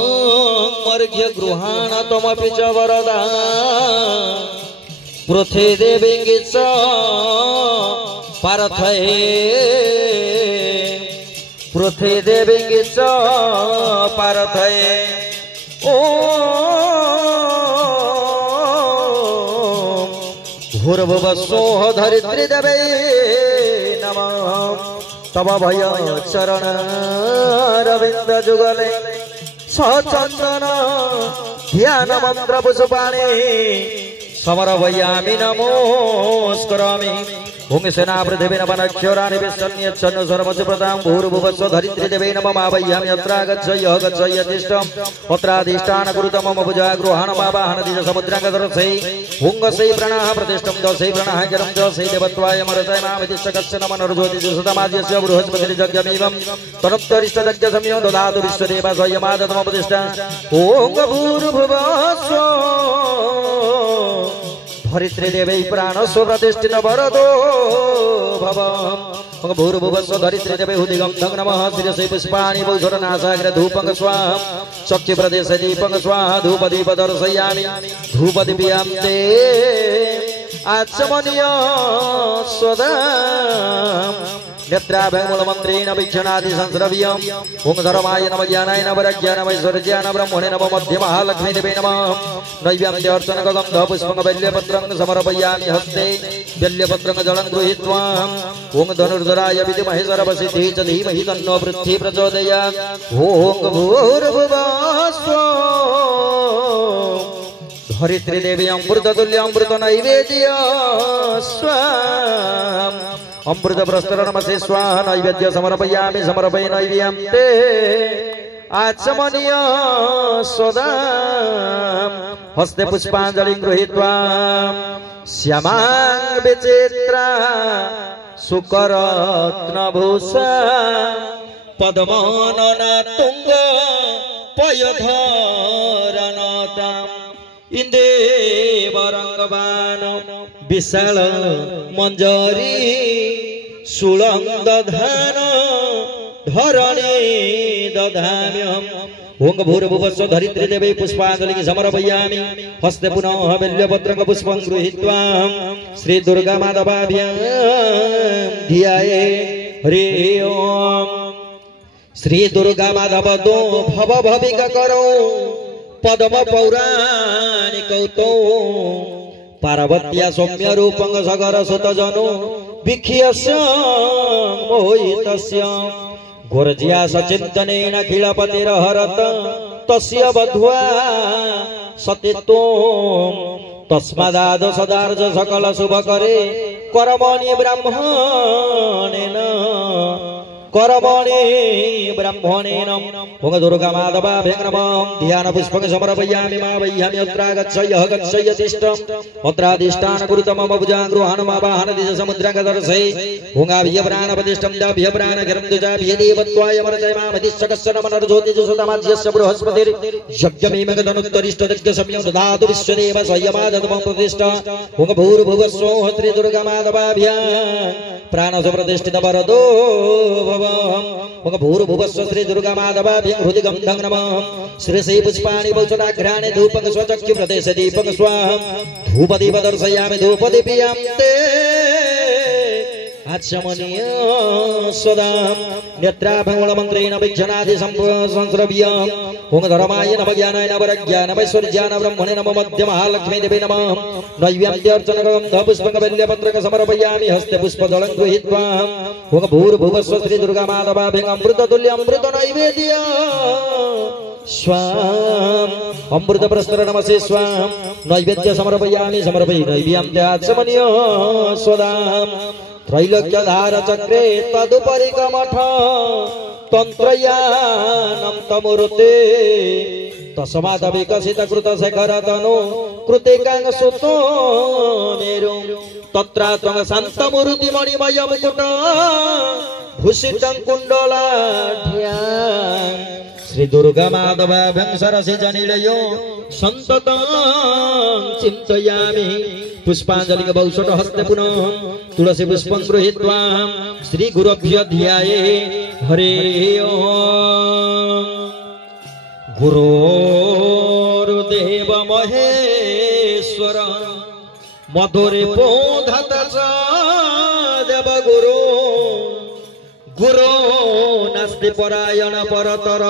दत्तमर्घ्य गृहाण तमपि च वरदा पृथ्वीदेवी च पार्थये पृथ्वीदेवी च पार्थये ॐ भूर्भुवस्सुः धरित्रीदेवे नमः तव भय चरण रविंद्र जुगले सचंदन ध्यान मंत्र पुष्पाणि समर्पयामि नमस्करामि ओम सेना पृथिवी नवनक्षराणि विसन्यच्छन्न सर्वस्य प्रदां भूर्भुवस्व धरित्री देवे नमः मावय्यामि यत्र गच्छय तिष्ठं पत्राधिष्ठान कुरुतं मम भुजा गृहाण मावाहन दिज समुद्रांगदरसै हुंगसै प्रणः प्रतिष्ठं दसै प्रणः गिरं दसै देवत्वाय मरतय मामितिश्च कश्चन मनर्ज्योति सुतमाज्यस्य बृहस्पतिर्यज्ञमेवं तनोत्तरिष्टदज्ञ संयो ददातु विश्वदेवा स्वयमादतमोपदिष्टा ओम भूर्भुवस्व धरित्री देवी प्राणस्व प्रतिष्ठित वरदो भवम् भूर्भुवस्व धरित्री देवी हुदिगन्धं नमः शिरसै पुष्पाणि भूषणनासाग्रे धूपं स्वाहा चक्षुप्रदेशे दीपं स्वाहा धूपदीप दर्शयामि धूपदीप्यां ते आचमनीय सदा नेत्राभयमूलमन्त्रेण वीक्षणादि संस्रव्यम् ओम धर्माय नमः ज्ञानाय नमः वैराग्याय ऐश्वर्याय नमः ब्रह्मणे नमः मध्यमहालक्ष्मी देवे नमः नैवेद्यार्चनगन्धः पुष्पं बेल्यपत्रं समर्पयामि हस्ते बेल्यपत्रं जलं गृहीत्वा ओम धनुर्धराय विद्महे सर्वसिद्धिः च धीमहि तन्नो वृद्धिः प्रचोदयात् ओम भूर्भुवस्व धरित्री देवी अमृततुल्य अमृत नैवेद्य स्वाहा अमृत प्रस्तरणमसे स्वाहा नैवेद्य समर्पयामि समर्पये नैवेद्यं ते आचमनीय सदा हस्ते पुष्पाञ्जलिं गृहीत्वा श्यामां विचित्रा सुकरत्नभूषा पद्मनना तुंग पयधरनताम् इंदेवरंगवान विशाल मंजरी सुलंग दधान धरणी दधाम्यहम् ओम भूर्भुवस्व धरित्री देवी पुष्पांजलि समर्पयामि हस्ते पुनः बेल्यपत्रं पुष्पं गृहीत्वा श्री दुर्गा माधवाभ्यां ध्याये हरि ओम श्री दुर्गा माधव दो भव भविका करो पद्म पौराणिकौतो पार्वत्या सौम्य रूपं सगर सुत जनु विख्यस्य मोहितस्य गोर्ज्या सचिन्तनेन खिलपतिरहरत तस्य बध्वा सतित्वं तस्मादाद सदार्ज सकल शुभकरे कर्मणि ब्राह्मणेन कर्मणि ब्रह्मणेन ओम दुर्गा माधवाभ्यां नमः ध्यान पुष्पं समर्पयामि मावय्यामि यत्र गच्छय तिष्ठं पत्राधिष्ठान कुरुतं मम भुजा गृहाण मावाहन दिज समुद्रांगदरसै ओंगाभ्य प्राणप्रतिष्ठं दाभ्य प्राणगिरं द्विजाभ्य देवत्वाय मरतय मामतिश्च कश्चन मनर्ज्योति सुतमाज्यस्य बृहस्पतिर्यज्ञमेवं तनोत्तरिष्टदज्ञ संयो ददातु विश्वदेव स्वयमादतमं प्रतिष्ठा ओम भूर्भुवस्व श्री दुर्गा माधवाभ्यां प्राणस्व प्रतिष्ठित वरदो भवम् भूर्भुवस्व श्री दुर्गा माधवाभ्यां हृदिगन्धं नमः शिरसि पुष्पाणि भूषणाघ्राणे धूपं स्वचक्षु प्रदेशे दीपं स्वाहा धूपदीप दर्शयामि धूपदीप्यां ते आचमनीय सदा नेत्राभयमूलमन्त्रेण वीक्षणादि संस्रव्यम् ओम धर्माय नमः ज्ञानाय नमः वैराग्याय नमः ऐश्वर्याय नमः ब्रह्मणे नमः मध्यमहालक्ष्मी देवे नमः नैवेद्यार्चनगन्धः पुष्पं बेल्यपत्रं समर्पयामि हस्ते पुष्पदलं गृहीत्वा ओम भूर्भुवस्व श्री दुर्गा माधवाभ्यां अमृततुल्य अमृत नैवेद्य स्वाम अमृत प्रस्तरणमसे स्वाम नैवेद्य समर्पयामि समर्पये नैवेद्यं ते आचमनीय सदा त्रैलोक्यधार चक्रे तदुपरि कमठ तंत्रयानं तमुरुते तस्मात् विकसित कृत शेखर तनु कृतिकांग सुतो मेरु तत्रात्मक शान्तमुरुति मणिमय मुकुट भूषितं कुण्डलाढ्यां श्री दुर्गा माधवाभ्यं सरसि जनिलयो सन्ततं चिन्तयामि पुष्पाञ्जलिं बहुशत हस्ते पुनः तुलसी पुष्पं गृहीत्वा श्री गुरुभ्यो ध्याये हरे ओम गुरुर्देव महेश्वर मधुरे बोधत च देवगुरु गुरो नास्ति परायण परतर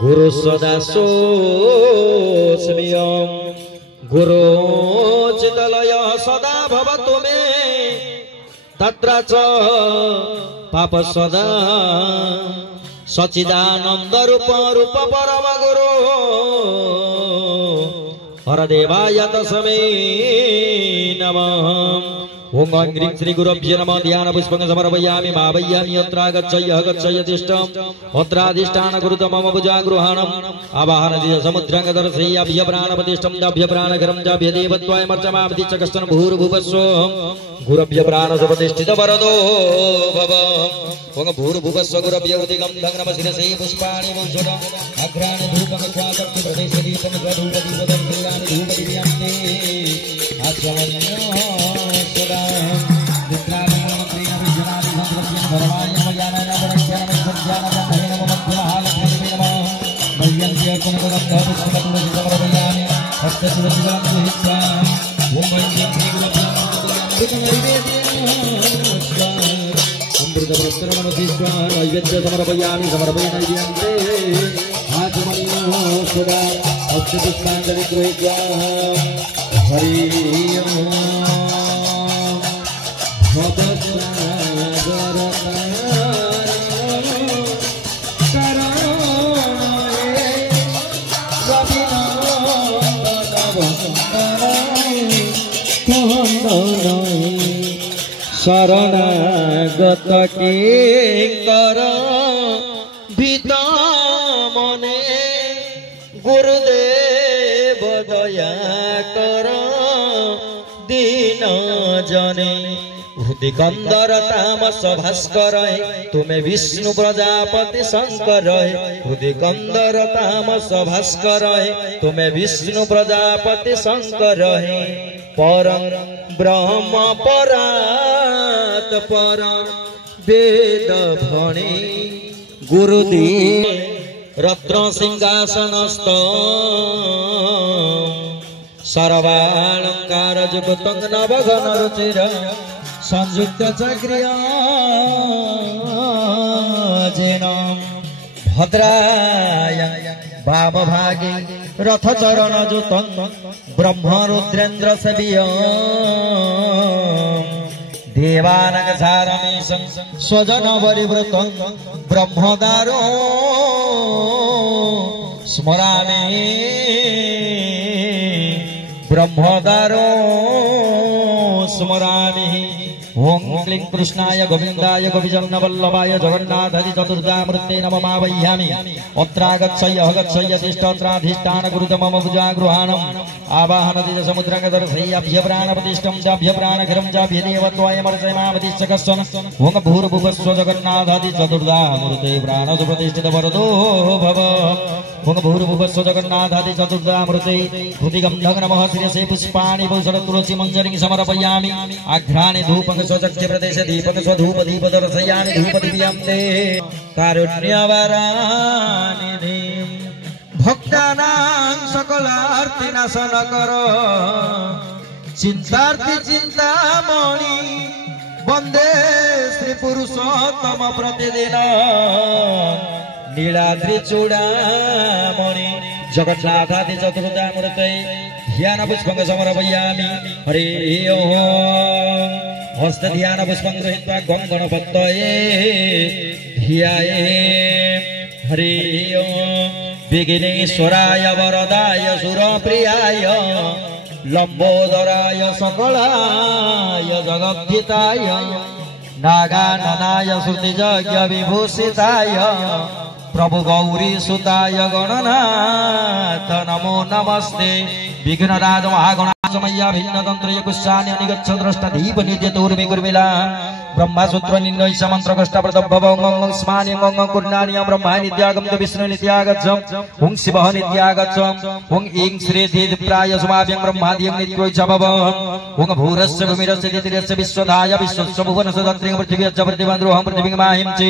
गुरु सदा सोऽस्म्यहं गुरु चितलय सदा भवतु मे तत्र च पाप सदा सच्चिदानंद रूप रूप परम गुरु हरदेवाय तस्मै नमः। ओम ह्रीं श्री गुरुभ्यो नमः। ध्यान पुष्पं समर्पयामि मावय्यामि यत्र तिष्ठम् अत्राधिष्ठान गुरुतम मम भुजागृहाणम् आवाहनति समुद्रं दर्शयाभ्य प्राणपतिष्ठं दाभ्य प्राणकरं जाभ्य देवत्वाय मर्चमामति च कश्चन भूर्भुवस्व गुरुभ्य प्राणसुप्रतिष्ठित वरदो भव। ओम भूर्भुवस्व गुरुभ्यो उदिगं नमः शिरसे पुष्पाणि भूषण अग्राणि धूपं स्वागतं प्रदेशे दीपं स्वरूपदीपं क्रियाणि धूपदीप्यन्ते आचमन्यो सदा विद्राणं प्रियं विजनानि संप्रत्यं धर्माय मयानाय वरज्ञानं सज्ञानं महेन मध्यमहालक्ष्मी नमः मय्यन्त्य कुणगन्धः पुष्पतुलसी समर्पयामि हस्तसुरसिजं गृहीत्वा ओम वैद्यं श्रीगुरुभ्यो अमृतवस्त्रमनोदीश्वा नैवेद्य समर्पयामि समर्पये नैवेद्यन्ते आचमन्यो सदा हस्तपुष्पाञ्जलिं गृहीत्वा हरि ओम शरणागत किंकर भीता मने गुरुदेव दया कर दीन जने हृदय कंदर तामस भास्कर तुम्हें विष्णु प्रजापति शंकर हृदय कंदर तामस भास्कर तुम्हें विष्णु प्रजापति शंकर परं ब्रह्म परात पर वेद भणे गुरुदेव रत्न सिंहासनस्थ सर्वालंकार जुगतं नवघन रुचिर संयुक्त चक्रिय जेन भद्राय वाम भागे रथ चरण जुतं ब्रह्म रुद्रेन्द्र सेव्य देवानग सारमेशं स्वजन परिवृतं ब्रह्मदारो स्मरामि ब्रह्मदारो स्मरामि। ओम क्लीं कृष्णाय गोविंदाय गोपीचरण वल्लभाय जगन्नाथादि चतुर्धामूर्ते नमः मावय्यामि अत्रागच्छय तिष्ठत्राधिष्ठान गुरुतम मम भुजागृहाणम् आवाहनति समुद्रं दर्शयाभ्य प्राणपतिष्ठं जाभ्य प्राणकरं जाभ्य देवत्वाय मर्चमामति च कश्चन ओम भूर्भुवस्व जगन्नाथादि चतुर्धामूर्ते प्राणसुप्रतिष्ठित वरदो भव। ओम भूर्भुवस्व जगन्नाथादि चतुर्धामूर्ते हृदिगन्धं नमः शिरसे पुष्पाणि भूषण तुलसी मंजरीं समर्पयामि आघ्राणि धूपं स्वचक्ष्य प्रदेश दीपक स्वधूप दीप दर्शयामि धूप दीप्यन्ते कारुण्यवरानिधि भक्तानां सकलार्ति नाशन कर चिंतार्थी चिंतामणि वंदे श्री पुरुषोत्तम प्रतिदिन नीलाद्रि चूड़ामणि जगन्नाथादि चतुर्धामूर्ते ध्यान पुष्पं समर्पयामि हरि ओम हस्त ध्यान पुष्पं गृहीत्वा गं गणपतये ध्याये हरि ओम विघ्नेश्वराय वरदाय सुरप्रियाय लंबोदराय सकलाय जगद्धिताय नागाननाय श्रुतियज्ञ विभूषिताय प्रभु गौरी सुताय गणनाथ नमो नमस्ते विघ्नराज महागणासमय्या भिन्न तंत्र कुशान्य निगच्छ द्रष्टा दीप नित्य तूर्मि गुर्मिला ब्रह्मसूत्र निर्णय मंत्र कष्टप्रदभवं स्मानि कुर्णानि ब्रह्मा नित्यागम विष्णु नित्यागच्छं ओं शिवः नित्यागच्छं ओं ईं श्री प्राय सुमाभ्यं ब्रह्मादियं नित्योच्च भवं ओं भूरस्य भूमिरस्य तितिरस्य विश्वधाय विश्वस्य भुवनस्य तत्रिं पृथिव्यश्च पृथिवीन्द्रोहं पृथिवीमाहिं च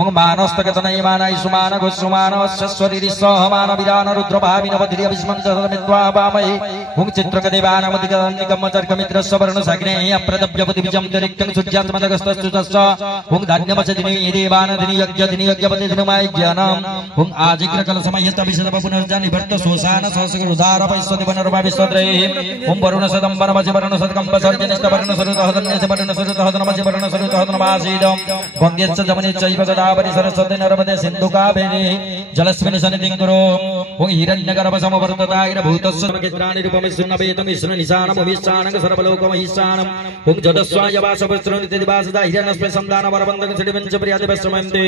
ओं मानस्तकतनय मानय सुमान गोस्मान शस्वरिरि सहमान विरान रुद्रभाविन वधिर्य विस्मन्त समित्वा वामहे ओं चित्रकदेवानमदिकनिकमचर्कमित्रस्य वर्णसाग्ने अप्रदभ्यपति विजं तिरिक्तं सूर्यात्मदगस्तस्तुतस्य ओं धान्यमचदिनि देवानदिनि यज्ञदिनि यज्ञपति दिनमाय ज्ञानम् ओं आजिग्रकलसमयस्त विशद पुनर्जनि भर्त सोसान सहस्रगुरुधार पैस्वति वनर्भाविस्वद्रैः ओं वरुणसदं वनमजि वरुणसद्कम्पसर्जनिस्त वरुणसरुतहदन्यस वरुणसरुतहदनमजि वरुणसरुतहदनमासीदं वङ्ग्यच्च जमनिच्चैव गदावरि सरस्वती नर्मदे सिन्धुकावेरी जलस्मिन् सन्निधिं कुरु ओं हिरण्यगर्भसमवर्ततागिरभूतस्य नमकेत्राणि रूपमि सुन्नवेतं विष्णुनिशानमभिष्ठानं सर्वलोकमहिष्ठानं ओं जडस्वाय वासवस्त्रनित्यदिवासदा हिरण्यस्मै सन्दानवरवन्दं सिडिवञ्च प्रियादिवस्त्रमन्ते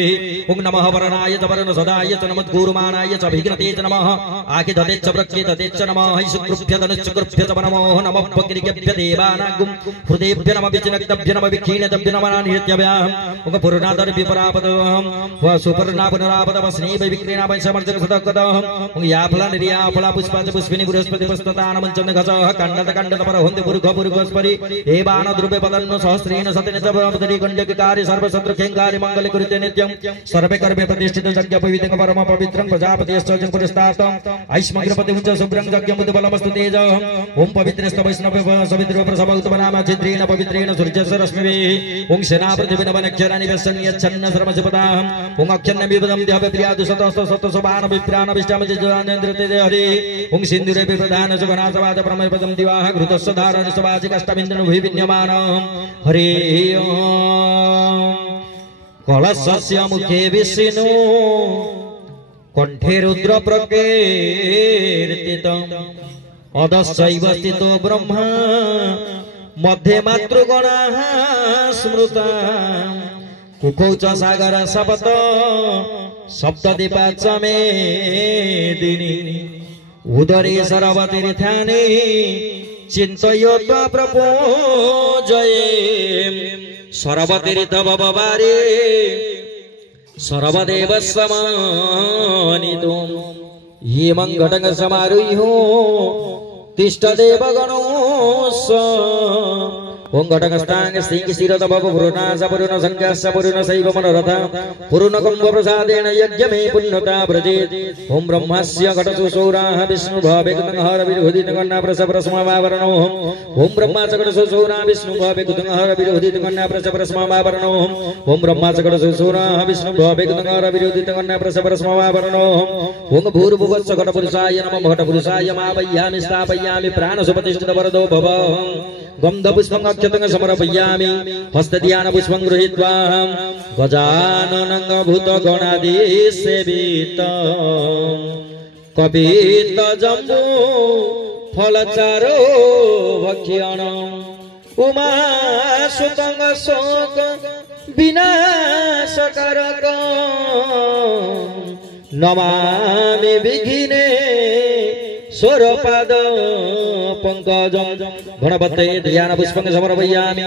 ओं नमः वरणाय च वरुण सदाय च नमद्गुरुमानाय च विघ्नते च नमः आकिधते च प्रकृते च नमः शुक्रुभ्यतनुश्च कृभ्यत नमो नमः पकिरिकेभ्य देवानागुं हृदेभ्य नमः विचिनक्तभ्य नमः विक्षीणतभ्य नमः नित्यभ्याम् ओं पुरुणादर विपरापदम् व सुपर्णा पुनरापदम् स्नेह विक्रीणापय समर्जक सदकदम् ओं याफला निर्याफला पुष्पाच पुष्पिनी बृहस्पति पुष्पतानमञ्चन गजः खण्डत खण्डत परहुन्द पुरुख पुरुखस्परि एवान द्रुवे पदन्न सहस्रेण सतेन तपदरि गण्डककारी सर्वशत्रुखेङ्कारी मंगले कुरुते नित्यं सर्वे कर्मे प्रतिष्ठित यज्ञ पवित्रं परम पवित्रं प्रजापतिश्च पुरस्तातं ऐष्मग्रपति उच्च शुभ्रं यज्ञमुद बलमस्तु तेजः ओं पवित्रस्त वैष्णव सवित्र प्रसभौतमनाम चिद्रेण पवित्रेण सूर्यस्य रश्मिभिः ओं सेना पृथिवीन वनक्षरा निवसन्यच्छन्न सर्वसिपदाम् ओं अक्षन्न विपदं देहवे प्रियादु सतसबान विप्राण विष्टामजिजानेन्द्रते हरि ओं सिन्दूरे विप्रधान सुगणासवाद प्रमयपदं दिवाः घृतस्य धारण सवाचि कष्टमिन्द्रं विविन्यमानं हरि ओं कलशस्य मुखे विष्णु कंठे रुद्र प्रकीर्तितम् अधश्चैव स्थितो ब्रह्मा मध्ये मातृगणाः स्मृता कुकौ च सागर सपत सप्तदीपा च मेदिनी उदरे सरवतीर्थानि चिन्तयित्वा प्रपूजये सर्वतीर्थ भववारे सर्वदेव समानितुम् ये मंगटंग समारुह्यो तिष्ठदेव गणोस ओं घटकस्तांग स्थिंग शिरत भव पुरुणास पुरुण संख्यास पुरुण शैव मनोरथ पुरुण कुंभ प्रसादेन यज्ञ मे पुण्यता व्रजेत् ओं ब्रह्मस्य घटसु सौराः विष्णु भावे कुतंहर विरोधित कन्या प्रसवरस्मावरणो ओं ब्रह्मस्य घटसु सौराः विष्णु भावे कुतंहर विरोधित कन्या प्रसवरस्मावरणो ओं ब्रह्मस्य घटसु सौराः विष्णु भावे कुतंहर विरोधित कन्या प्रसवरस्मावरणो ओं भूर्भुवस्स घटपुरुषाय नमः घटपुरुषाय मावय्यामि स्थापयामि प्राणसुपतिष्ठित वरदो भव गन्धपुष्पं अक्षतं समर्पयामि हस्तध्यानपुष्पं गृहीत्वा गजाननं भूतगणादिसेवितं कपितजम्बू फलचारो भक्ष्यणम् उमासुतं शोक विनाशकारकं नमामि विघ्ने स्वरपाद पंकजं गणपते ध्यान पुष्पं समर्पयामि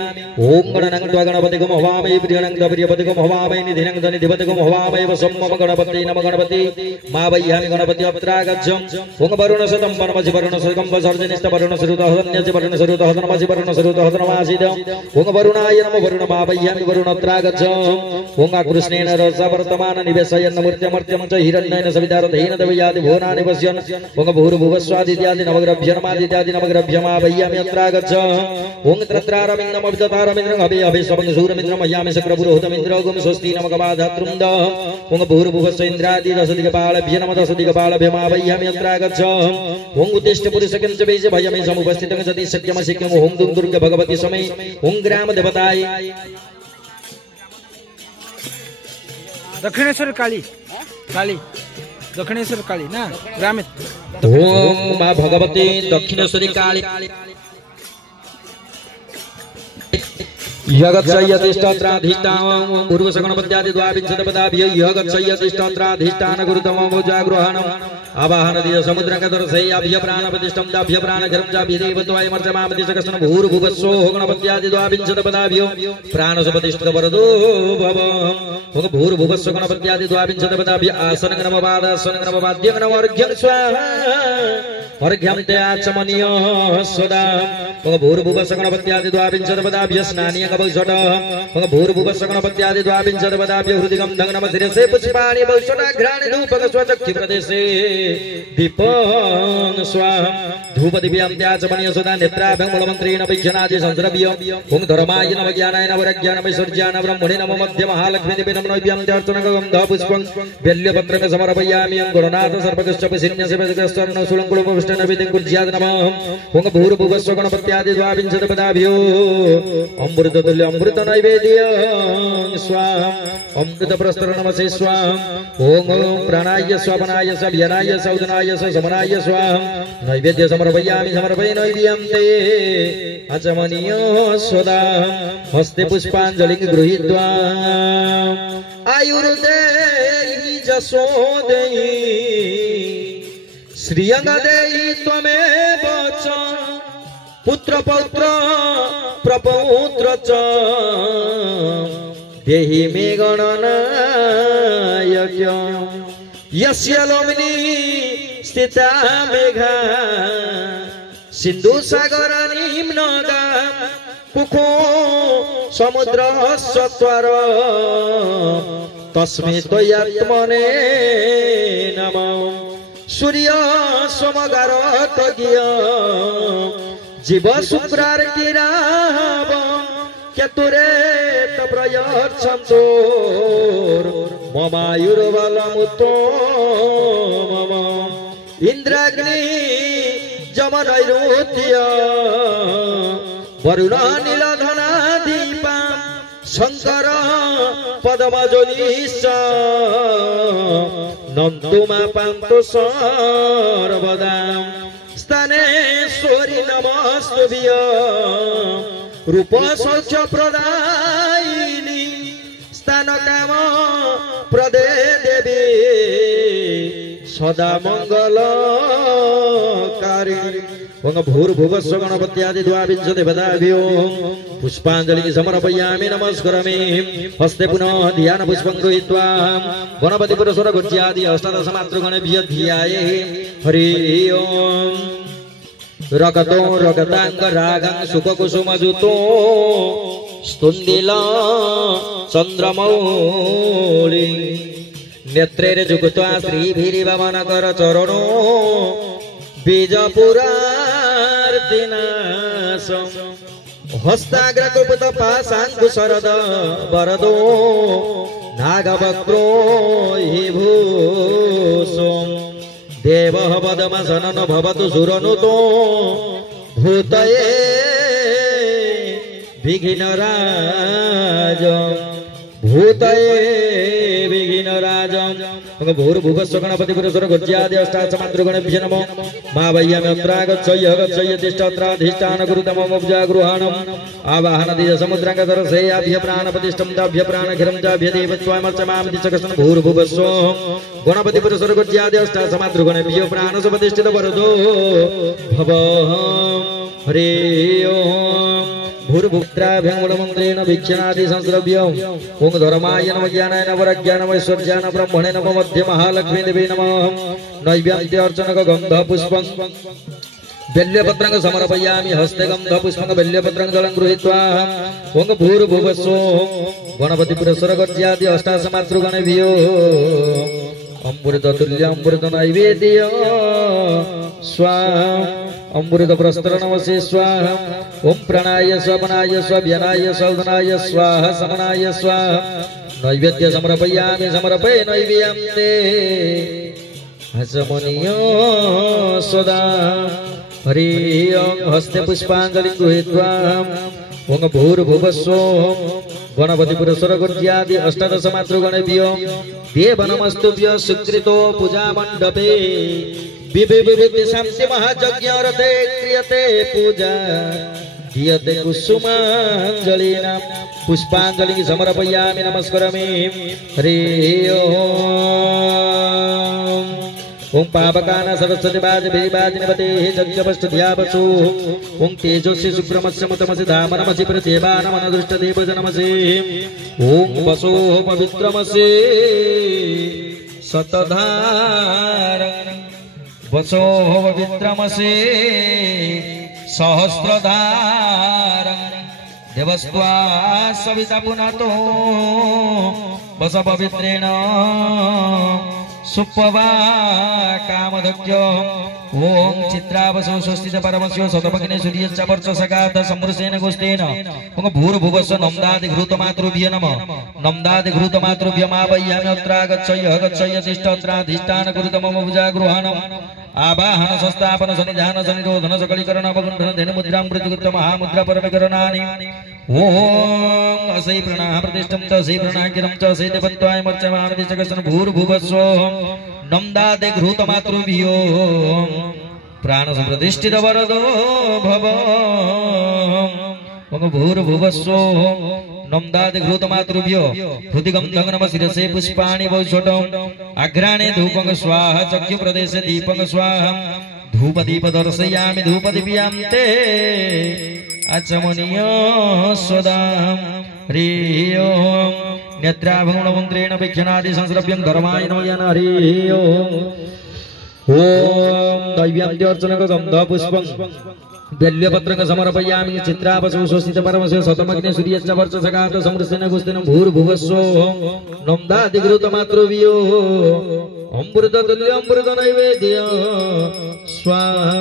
ओं गणनं त्वा गणपतिगं हवामहे प्रियनं प्रियपतिगं हवामहे निधिनं निधिपतिगं हवामहे वसं मम गणपते नम गणपति मा वय्यामि गणपति अत्रागच्छं ओं वरुणसदं वनमसि वरुणसदं वसर्जनिस्त वरुणसरुतहदन्यसि वरुणसरुतहदनमसि वरुणसरुतहदनमासीदं ओं वरुणाय नमः वरुण मा वय्यामि वरुण अत्रागच्छं ओं कृष्णेन रसवर्तमान निवेशयन् मूर्त्यमर्त्यं च हिरण्येन सवितारधेन देवयादि भुवनानि पश्यन् ओं भूर्भुवस्वादित्यादि नवग्रभ्यनमादित्यादि नवग्रभ्यमा वय्यामि अत्रागच्छ ओं तत्रारमिन्द्रं अभिततारमिन्द्रं अभे अभे स्वं सूरमिन्द्रं मह्यामि शक्रपुरोहितमिन्द्रगुं स्वस्ति नमकवाधत्रुन्द ओं भूर्भुवस्व इन्द्रादि दशदिगपालभ्य नमः दशदिगपालभ्यमा वय्यामि अत्रागच्छ ओं उत्तिष्ठ पुरुषकं च वेज भयमे समुपस्थितं सति शक्यमशिक्यं ओं दुर्ग भगवती समय ओं ग्राम देवताय दक्षिणेश्वर काली काली दक्षिणेश्वर काली ना ग्रामे ओम मां भगवती दक्षिणेश्वरी काली यगत्सय्यतिष्ठत्राधिष्ठानं पूर्वसगणपत्यादि द्वाविंशतिपदाभ्य यगत्सय्यतिष्ठत्राधिष्ठान गुरुतमो जागृहाणम् आवाहनदिय समुद्रगतरसैयाभ्य प्राणप्रतिष्ठं दाभ्य प्राणघरं चाभ्य देवत्वाय मर्चमामतिशकसन भूर्भुवस्सो गणपत्यादि द्वाविंशतिपदाभ्य प्राणसुपतिष्ठितवरदो भव भूर्भुवस्सो गणपत्यादि द्वाविंशतिपदाभ्य आसनगणमवादासनगणमवाद्यगणमर्घ्यं स्वाहा अर्घ्यं ते आचमनीय सदा भूर्भुवस्सो गणपत्यादि द्वाविंशतिपदाभ्य स्नानीयकवौषध भूर्भुवस्सो गणपत्यादि द्वाविंशतिपदाभ्य हृदिगन्धं नमः शिरसे पुष्पाणि वौषधाघ्राणि धूपकस्वचक्षुप्रदेशे दीपं स्वाहा धूपदीप्यां त्याचमनीय सदा नेत्राभ्यं मूलमन्त्रेण वैज्ञानादि संस्रभ्य ओं धर्माय नमः ज्ञानाय नमः वैज्ञानाय सूर्याय ब्रह्मणे नमः मध्य महालक्ष्मी देवी नमः नैवेद्यं त्यार्चनगन्धः पुष्पं बेल्यपत्रं समर्पयामि गुरुनाथ सर्वकश्चपसिन्यसेवकस्तर्ण सुलङ्कुलुपविष्टनविधिं कुर्याद नमः ओं भूर्भुवस्सो गणपत्यादि द्वाविंशतिपदाभ्यो अमृततुल्य अमृत नैवेद्यं स्वाहा अमृतप्रस्तर नमसे स्वाहा ओं प्राणाय स्वपनाय व्यनाय सौदनाय समनाय स्वाहा नैवेद्य समर्पयामि समर्पये नैवेद्यं ते अचमनीय सदा हस्ते पुष्पाञ्जलिं गृहीत्वा आयुर्देहि जसो देहि श्रियं देहि त्वमेव च पुत्र पौत्र प्रपौत्र च देहि मे गणनायक यस्य लोमिनी स्थिता मेघा सिंधु सागर निम्नगा कुखो समुद्र सत्वर तस्मै त्वयात्मने नमः सूर्य समगार तज्ञ जीव शुक्रार किराव केतुरे तप्रयच्छन्तोर ममायुर्बलमुतो मम इंद्राग्नि जमनैरुत्य वरुण नीलधनादीपा शंकर पदमजोनिश्च नन्तुमा पान्तु सर्वदा स्थानेश्वरी नमस्तुभ्य रूप सौख्य प्रदायिनी स्थान काम प्रदे देवी सदा मंगलकारी भूर्भुवस्सो गणपत्यादि द्वाविंशतिपदाभ्यो पुष्पाञ्जलिं समर्पयामि नमस्करोमि हस्ते पुनः ध्यान पुष्पं गृहीत्वा गणपति पुरस्सर गुच्यादि अष्टादशमातृगणेभ्य ध्याये हरि ओम् रगतो रगतांग रागं सुखकुसुमजुतो स्तुन्दिला चन्द्रमौळि नेत्रेर जुगत्वा श्रीभिरिवमनकर चरणो बीजपुरार्तिनाशं हस्ताग्रकुपित पाशाङ्कुशरद वरदो नागवक्रो हि भूषं देवः पदमसनन भवतु सुरनुतो भूतये विघ्नराज भूतये विघ्नराजं भूर्भुवस्सो गणपति पुरस्सर गुच्यादि अष्टादशमातृगणेभ्यो नमः मा वय्यामि अत्रागच्छय गच्छय तिष्ठत्राधिष्ठान गुरुतमोपजागृहाणम् आवाहनदिय समुद्रगतरसेयाभ्य प्राणप्रतिष्ठं दाभ्य प्राणघिरं चाभ्य देवत्वामर्चमामि चकसन भूर्भुवस्सो गणपति पुरस्सर गुच्यादि अष्टादशमातृगणेभ्यो प्राणसुपतिष्ठितवरदो भव हरि ओम् भूर्भुक्त्राभ्यङ्गुलमन्त्रेण वीक्षणादि संस्रव्यम् ओं धर्माय नमः ज्ञानाय नमः वैज्ञानाय सूर्याय ब्रह्मणे नमः मध्य महालक्ष्मी देवी नमः नैवेद्यार्चनक गन्धः पुष्पं बेल्यपत्रं समर्पयामि हस्ते गन्धः पुष्पं बेल्यपत्रं जलं गृहीत्वा ओं भूर्भुवस्सो गणपति पुरस्सर गुच्यादि अष्टादशमातृगणेभ्यो अमृततुल्य अमृत नैवेद्य स्वाहा अमृत प्रस्तर नमसे स्वाहा ओं प्राणाय स्वपनाय व्यनाय सौदनाय स्वाहा समनाय स्वाहा नैवेद्य समर्पयामि समर्पये नैवेद्यं ते हसमनीय सदा हरि ओं हस्ते पुष्पाञ्जलिं गृहीत्वा ओं भूर्भुवस्सो गणपति पुरस्सर गुच्यादि अष्टादशमातृगणेभ्यो देव नमस्तुभ्य सुकृतो पूजा मंडपे विविधि शांति महायज्ञ रते क्रियते पूजा धीयते कुसुमाञ्जलिना पुष्पाञ्जलिं समर्पयामि नमस्करामि हरि ओम पावकाना सरस्वती बाज भेबाजनिपते जगजपष्ट ध्यावसु ओम तेजस्वी सुब्रह्मण्य मतमसि धामनमसि प्रतिभानमन दृष्ट देवजनमसि ओम वसो पवित्रमसि शतधार वसो पवित्रमसि सहस्रधार देवस्त्वा सविता पुनातो वस पवित्रेण सुपवा कामधक्यो ओम चित्रावसो स्वस्तित परमस्यो शतभग्ने सूर्यश्च वर्चसगात समृसेन गोष्ठेन ओम भूर्भुवस्व नम्दादि घृतमातृभ्य नमः नम्दादि घृतमातृभ्य मावय्यामि अत्रागच्छय तिष्ठत्राधिष्ठान कुरुत मम भुजागृहाणम् आवाहन संस्थापन सन्निधान सन्निरोधन सकलीकरण अवगुण्ठन धेनु मुद्रां प्रतिकृत महामुद्रा परमेकरणानि ओम असै प्रणः प्रतिष्ठं च असै प्रणः च असै देवत्वाय मर्चमानति जगसन भूर्भुवस्व नम्दादि घृतमातृभ्यो प्राण प्रतिष्ठित वरदो भव ओम भूर्भुवस्व नम्दादि घृतमातृभ्यो हृदिगं नम शिरसे पुष्पाणि वौषटं अग्राणे धूपं स्वाहा चक्षु प्रदेशे दीपं स्वाहा धूप दीप दर्शयामि धूप दीप्यान्ते आचमनीय सदां हरि ओम नेत्राभूण मन्त्रेण वीक्षणादि संस्रव्यं धर्माय नमः हरि ओम दैव्यान्त्यर्चनक गन्ध पुष्पं बेल्यपत्रक समर्पयामि चित्रावसु स्वस्तित परमस्य शतमग्ने सूर्यश्च वर्चसगात समृसेन गुस्तेन भूर्भुवस्व नम्दादि घृतमातृभ्यो अमृततुल्य अमृत नैवेद्य स्वाहा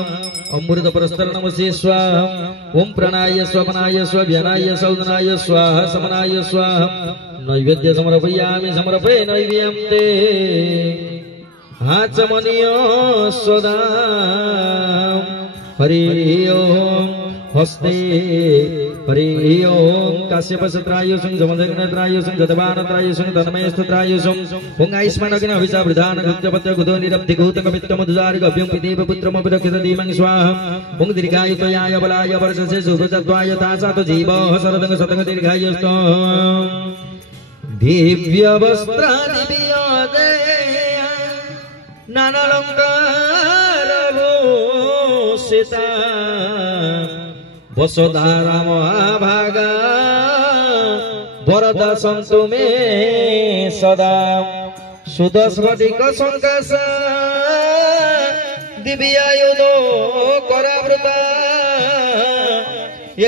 अमृत परस्तरणमसि स्वाहा ओम प्राणाय स्वपनाय स्वभ्यनाय सौदनाय स्वाहा समनाय स्वाहा नैवेद्य समर्पयामि समर्पये नैवेद्यं ते आचमनीय सदा हरि ओम हस्ते हरि ओम काश्यपसत्रायुषं समदग्नत्रायुषं जतवानत्रायुषं तन्मयस्तत्रायुषं ओम आयुष्मानग्न अभिचावृधान कृत्यपत्य गुदो निरब्धि गूतकमित्तमुदारिगभ्यं पितेव पुत्रमभिरक्षित धीमं स्वाहा ओम दीर्घायुत्वयाय बलाय वर्षसे सुभजत्वाय तासात जीवः शरदं शतक दीर्घायुष्टं दिव्यवस्त्राणि वियादे नानालङ्कारभूषिता वसुधारा महाभागा वरदा सन्तु मे सदा सुदस्फटिक संकाश दिव्यायुधो करावृता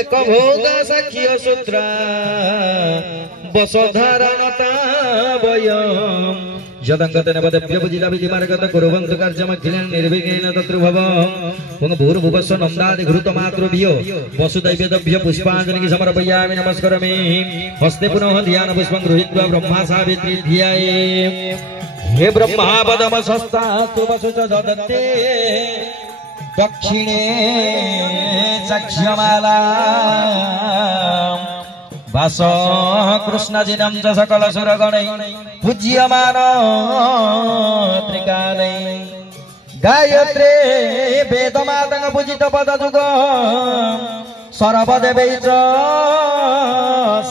एक भोग सख्य सूत्रा वसुधारणता वयम् यदंगतेन पदभ्य पूजिता विधिमार्गत कुर्वन्तु कार्यमखिलं निर्विघ्नेन तत्र भवम् ओम भूर्भुवस्व नम्दादि घृतमातृभ्यो वसुदैवेभ्यो पुष्पाञ्जलिं समर्पयामि नमस्करामि हस्ते पुनः ध्यान पुष्पं गृहीत्वा ब्रह्मा सावित्री धियाये हे ब्रह्मा पदमसस्तास्तु वसु च ददत्ते दक्षिणे चक्ष्यमाला वास कृष्णजिनं च सकल सुरगणै पूज्यमान त्रिकालै गायत्रे वेदमातंग पूजित पदजुग सर्वदेवै च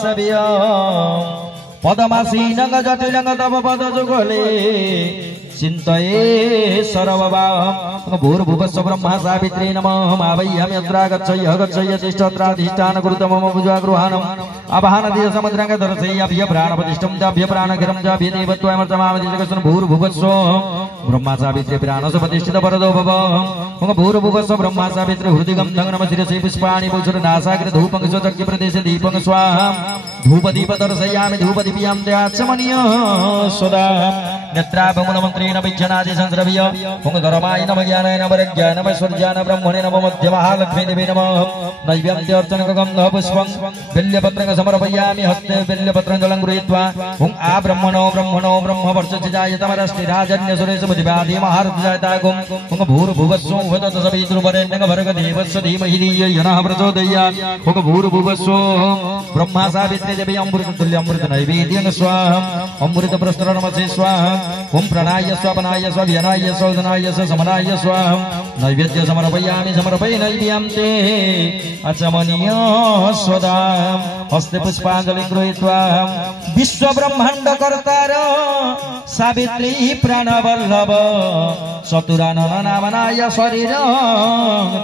सेव्य पदमासीनं जटिलं तव पदजुगले चिन्तये सर्वभावं भूर्भुवस्व ब्रह्मा सावित्री नमः मावय्यामि अत्रागच्छय तिष्ठत्राधिष्ठान कुरुत मम भुजागृहाणम् आवाहनति समुद्रं दर्शयाभ्य प्राणप्रतिष्ठं चाभ्य प्राणघरं चाभ्य देवत्वामर्चमामि जगत्सन् भूर्भुवस्व ब्रह्मा सावित्री प्राणस्य प्रतिष्ठित वरदो भव भूर्भुवस्व ब्रह्मा सावित्री हृदिगं नम शिरसे पुष्पाणि भूषरनासाग्र धूपं स्वचक्य प्रदेशे दीपं स्वाहा धूप दीप दर्शयामि धूप दीप्यां ते आचमनीय सदा नेत्राभूण मन्त्रेण वीक्षणादि संस्रव्य ओम धर्माय नमः ज्ञानाय नमः प्रज्ञाय नमः ऐश्वर्याय नमः ब्रह्मणे नमः मध्य महालक्ष्मी देवी नमः नैवेद्यार्चनक गन्धः पुष्पं बेल्यपत्रं समर्पयामि हस्ते बेल्यपत्रं जलं गृहीत्वा ओम आ ब्रह्मणो ब्रह्मवर्चस्जायतमरस्ति राजन्य सुरेश बुद्धिवादी महारथजायतागुं ओम भूर्भुवस्व वदत सवितृवरेण्यं भर्गदेवस्य धीमहि धियो यो नः प्रचोदयात् ओम भूर्भुवस्व ब्रह्मा सावित्री देवी अमृततुल्य अमृत नैवेद्यं स्वाहा अमृत प्रस्तरणमसि स्वाहा ओम प्रणाय स्वपनाय स्वव्यनाय स्वदनाय समनाय स्वाहा नैवेद्य समर्पयामि समर्पय नैवेद्यं ते अचमनीय स्वदा हस्ते पुष्पांजलि गृहीत्वा विश्व ब्रह्मांड कर्तार सावित्री प्राणवल्लभ चतुरानन नामनाय शरीर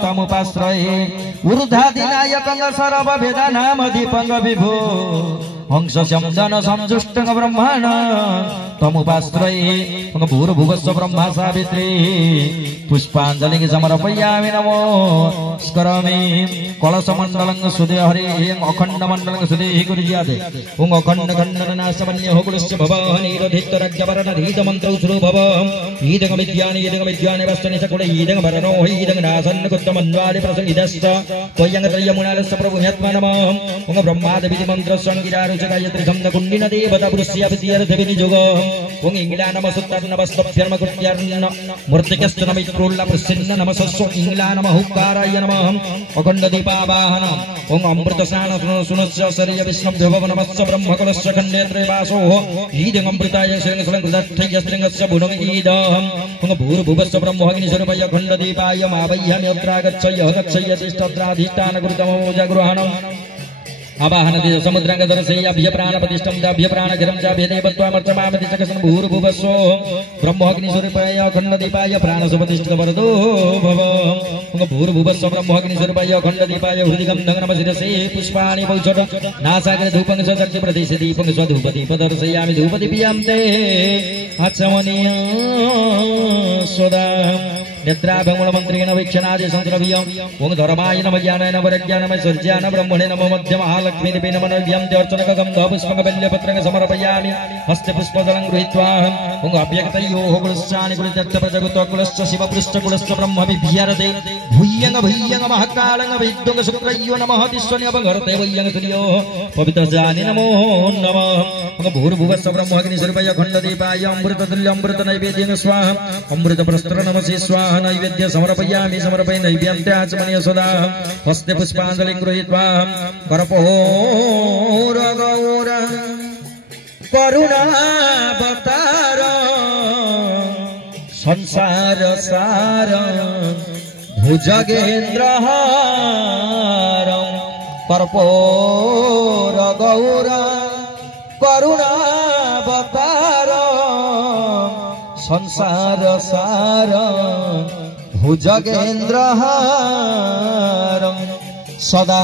तमुपाश्रये ऊर्ध्वादिनायक सर्व वेद नाम दीपंग विभो हंस शब्दन संजुष्ट ब्रह्मण तमुपाश्रये भूर्भुवस्व ब्रह्मा सावित्री पुष्पांजलि समर्पयामि नमो स्करामि कलश मंडलं सुदे हरे अखंड मंडलं सुदे गुरुजाते ओम अखंड खंडन नाशवन्य होकुलस्य भवनिरधित राज्यवरण धीत मंत्र उच्रो भव ईदंग विद्यानि वस्तनि सकुल ईदंग वरणो ईदंग नासन कुत्तमन्वादि प्रसंगिदश्च त्वयंग त्रयमुनालस्य प्रभुह्यत्मा नमः ओम ब्रह्मादि विधि मंत्र संगिरारुच गायत्री छंद कुंडिन देवता पुरुष्य विद्यार्थ विनियोग ओम इंगिला नमः सुत्तर नमस्तभ्यर्म कुट्यर्न मूर्तिकस्त नमित्रोल्ला प्रसन्न नमस्सो इंगिला नमः हुक्काराय नमः अखंड दीपावाहन ओम अमृत स्नान सुनस्य शरीर विष्णु भव नमस्य ब्रह्म कलस्य खंडे त्रयवासो ईदंग अमृताय श्रेण सुलंकृतथय स्त्रिंगस्य भुनग ईदं ओम भूर्भुवस्व ब्रह्मोऽग्नि स्वरूपाय खंड दीपाय मावह्यामि अत्रागच्छय गच्छय तिष्ठत्राधिष्ठान गुरुतमो जागृहाणं आवाहन समुद्रंग दर्शय्याभ्य प्राणप्रतिष्ठं दाभ्य प्राणघरं चाभ्य देवत्वामर्चमामति चकसन भूर्भुवस्व ब्रह्मोऽग्नि स्वरूपाय अखंड दीपाय प्राणसुप्रतिष्ठित वरदो भव भूर्भुवस्व ब्रह्मोऽग्नि स्वरूपाय अखंड दीपाय हृदिगन्धं नमः शिरसे पुष्पाणि पौषध नासाग्रे धूपं सचक्षु प्रदेशे दीपं स्वधूपदीप दर्शयामि धूपदीप्यां ते आचमनीय स्वदा नेत्राभंगुलमन्त्रेण वीक्षणादि संस्रभ्यं ओम धर्माय नमः ज्ञानाय नमः प्रज्ञानमय सूर्याय ब्रह्मणे नमो मध्य महालक्ष्मी देवी नमः नैवेद्यं अर्चनकगं पुष्पकबल्यपत्रं समर्पयामि हस्ते पुष्पदलं गृहीत्वा ओम अभ्यक्तयोः कुलश्चानि कुलत्यर्थप्रजगुतकुलश्च शिवपृष्ठकुलश्च ब्रह्म विभ्यरते भूयंग भूयंग महाकालं विद्युंग शुक्रयो नमः दिश्वन्यभगरते वयंग सूर्यो पवित्रजानि नमो नमः ओम भूर्भुवस्व ब्रह्मोऽग्नि स्वरूपाय अखंड दीपाय अमृततुल्य अमृत नैवेद्यं स्वाहा अमृत प्रस्तर नमसि स्वाहा नैवेद्य समर्पयामि समर्पय नैवेद्यं ते आचमनीय सदा हस्ते पुष्पांजलिं गृहीत्वा कर्पूर गौर करुणावतार संसार सार भुजगेन्द्रहार कर्पूर गौर करुणावतार संसार सार भुजगेन्द्रहार सदा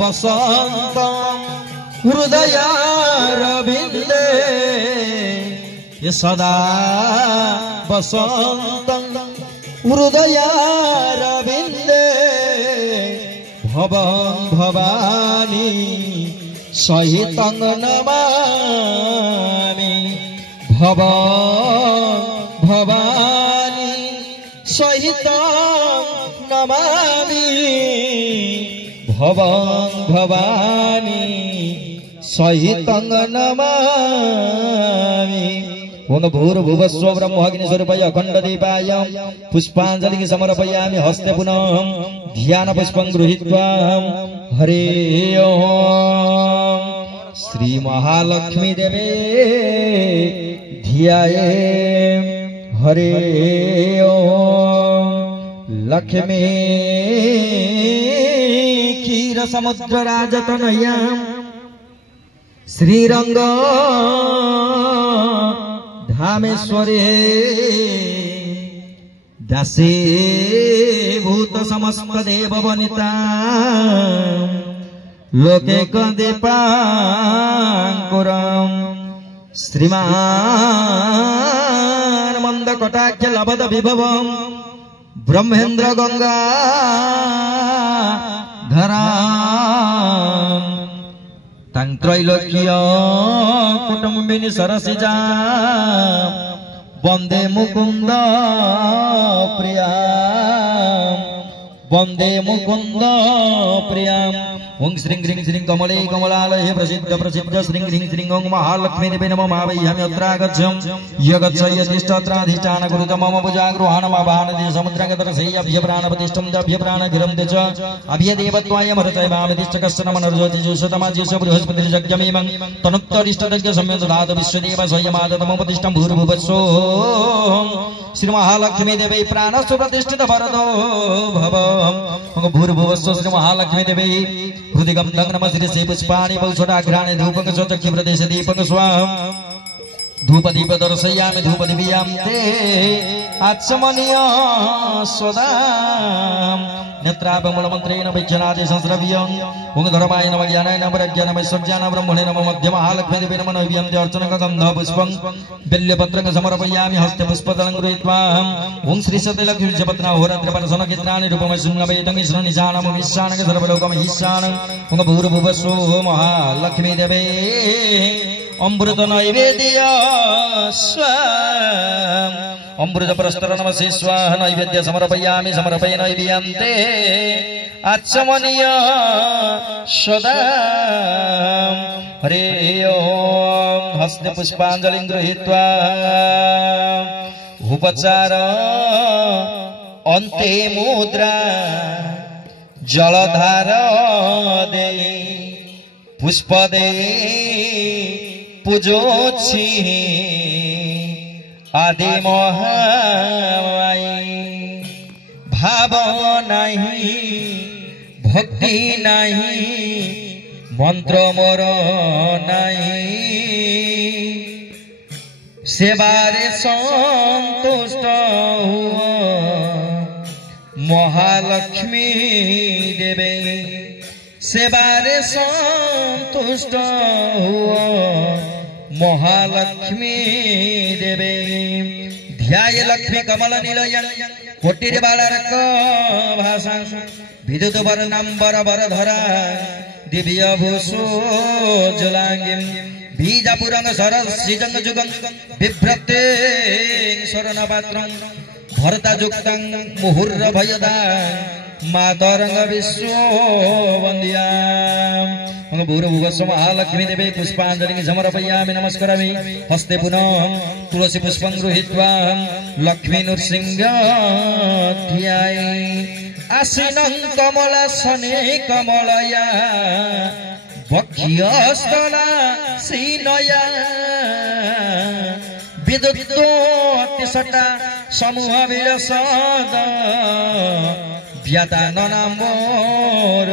वसंत हृदयारविन्दे सदा वसंत हृदयारविन्दे भवं भवानी सहितं नमामि भवानी सहितं नमामि भवानी सहितं नमामि ओम भूर्भुवस्व ब्रह्मोऽग्नि स्वरूपाय अखंड दीपाय पुष्पांजलि समर्पयामि हस्ते पुनः ध्यान पुष्पं गृहीत्वा हरे ओम श्री महालक्ष्मी देवे ध्याये हरे ओम लक्ष्मी क्षीर समुद्र राजतनया श्रीरंग धामेश्वरे दासी भूत समस्त देव वनिता लोके दीपांकुरम श्रीमान मंद कटाक्ष लभद विभवम ब्रह्मेन्द्र गंगा धरा त्रैलोक्य कुटुंबिनी सरसिजा वंदे मुकुंद प्रिया वंदे मुकुंद प्रिया ओं श्रीं ह्रीं श्रीं कमले कमलालये प्रसिद्ध प्रसिद्ध श्रीं ह्रीं श्रीं ओं महालक्ष्मी देवी नमो मावह्यामि अत्रागच्छं यगच्छ यतिष्ठत्राधिष्ठान कुरुत मम भुजागृहाणमावाहनति समुद्रगतरसय्यभ्य प्राणप्रतिष्ठं दभ्य प्राणगिरं च अभ्य देवत्वाय मरुतय मामतिष्ठ कश्चन मनर्ज्योतिषतमाज्यस्य बृहस्पतिर्जग्यमेमं तनुक्तरिष्टदज्ञ सम्यं ददात विश्वदेव स्वयमादतमोपतिष्ठं भूर्भुवस्सो श्री महालक्ष्मी देवी प्राणस्व प्रतिष्ठित वरदो भव भूर्भुवस्सो श्री महालक्ष्मी देवी हृदिगं दं नमः श्री पुष्पाणि बहुषडाघ्राणि धूपक चक्षि प्रदेश दीपक स्वाहा धूप दीप दर्शयामि धूप दिव्यां ते आचमनीय सदा नेत्रापमूलमन्त्रेण वीक्षणादि संस्रव्यं ओं धर्माय नमः ज्ञानाय नमः प्रज्ञानाय नमः सज्ञानाय ब्रह्मणे नमः मध्य महालक्ष्मी देवी नमः नैवेद्यं ते अर्चनं गन्ध पुष्पं बेल्यपत्रं समर्पयामि हस्ते पुष्पदलं गृहीत्वा ओं श्री सत्यलक्ष्मी जपत्ना होरात्रपरसनकित्राणि रूपमय शृङ्गवेदं ईश्वरनिशानं विश्वानं सर्वलोकं ईशानं ओं भूर्भुवस्सो महालक्ष्मी देवी अमृत नैवेद्य स्वाम अमृत प्रस्तर नमः स्वाहा नैवेद्य समर्पयामि समर्पय नैवेद्यं ते आचमनीय सदा हरे ओम हस्ते पुष्पाञ्जलिं गृहीत्वा उपचार अन्ते मुद्रा जलधार दे पुष्प दे पूजोछि आदि महामाई भाव नहीं भक्ति नहीं मंत्र मोर नहीं सेवारे संतुष्ट हुआ महालक्ष्मी देवी सेवारे संतुष्ट हुआ महालक्ष्मी देवी ध्याय लक्ष्मी कमल निलयं कोटिर बालरक भाषा विद्युत वर्णंबर वरधरा दिव्य भूषो जलांगिं बीजापुरंग सरसिजंग जुगं बिभ्रते शरणपात्रं भरतायुक्तं मुहुर्र भयदा मातरंग विश्व वंद्या भूर्भुवस्सो महालक्ष्मी देवी पुष्पाञ्जलिं समर्पयामि नमस्करामि हस्ते पुनः तुलसी पुष्पं गृहीत्वा लक्ष्मी नृसिंहाध्यायी आसीनं कमलासने कमलया वक्ष्यस्थला सीनया विद्युत्तोऽतिसटा समूह विलसद व्याताननाम्बोर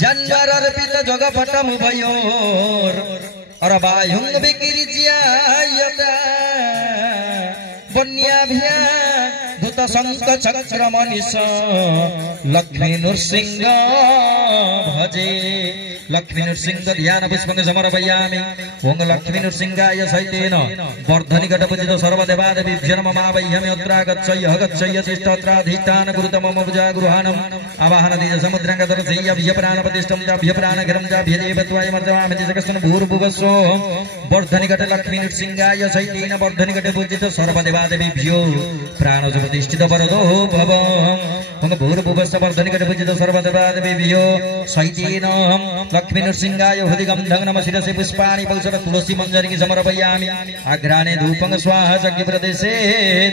जन्मरर्पित जगपटमुभयोर अरवायुं विकिरिज्यायता वन्याभ्या धुत शंख चक्र मनिष लक्ष्मी नृसिंह भजे लक्ष्मी नृसिंह ध्यान पुष्पं समर्पयामि ओं लक्ष्मी नृसिंहाय सहितेन वर्धनिकट पूजित सर्वदेवादेवीभ्यो नमः मावह्यामि अत्रागच्छय तिष्ठत्राधिष्ठान कुरुत मम भुजागृहाणम् आवाहनति समुद्रं गतरसय्यभ्य प्राणप्रतिष्ठं चाभ्य प्राणगिरं चाभ्य देवत्वाय मर्जयामि तिष्ठकस्तन भूर्भुवस्सो वर्धनिकट लक्ष्मी नृसिंहाय सहितेन वर्धनिकट पूजित सर्वदेवादेवीभ्यो प्राणज प्रतिष्ठित वरदो भव ओं भूर्भुवस्सो वर्धनिकट पूजित सर्वदेवादेवीभ्यो सहितेन लक्ष्मी नृसिंहाय हृदिगन्धं नमः शिरसि पुष्पाणि पौषध तुलसी मञ्जरी समर्पयामि अग्राणे धूपं स्वाहा यज्ञप्रदेशे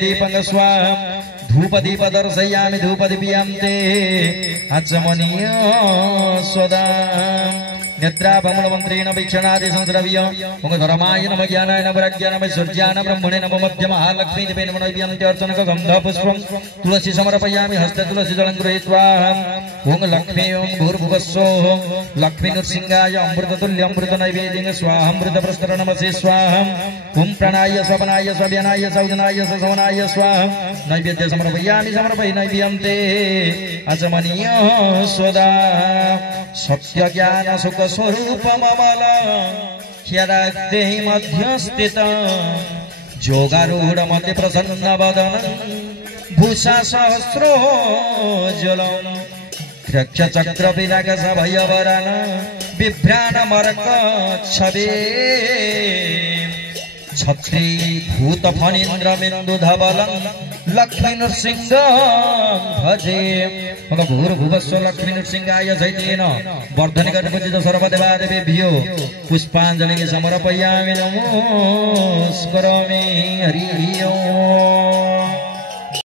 दीपं स्वाहा धूप दीप दर्शयामि धूप दिव्यां ते आचमनीय सदा नेत्रापमूलमन्त्रेण वीक्षणादि संस्रव्य ओं धर्माय नमः ज्ञानाय नमः प्रज्ञानाय नमः सूर्याय ब्रह्मणे नमः मध्य महालक्ष्मी देवी नमः नैवेद्यं ते अर्चनं गन्ध पुष्पं तुलसी समर्पयामि हस्ते तुलसी जलं गृहीत्वा ओं लक्ष्मी ओं भूर्भुवस्सो लक्ष्मी नृसिंहाय अमृततुल्य अमृत नैवेद्यं स्वाहा अमृत प्रस्तर नमः स्वाहा ओं प्राणाय स्वपनाय स्वव्यनाय सौजनाय सवनाय स्वाहा नैवेद्य समर्पयामि समर्पय नैवेद्यं ते आचमनीय सदा सत्य ज्ञान सुख स्वरूप ममल ह्यराग्देहि मध्यस्थित जोगारूढ मते प्रसन्न वदन भूषा सहस्रोज्ज्वलं रक्ष चक्र विराग सभयवरन बिभ्राण मरक छवे छत्री भूत फणीन्द्र बिन्दु धवलं लक्ष्मी नृसिंह भजे भूर्भुवस्व लक्ष्मी नृसिंहाय चैतेन वर्धनि गणपतित सर्वदेवादेवेभ्यो पुष्पाञ्जलिं समर्पयामि नमस्करोमि हरि ओम्।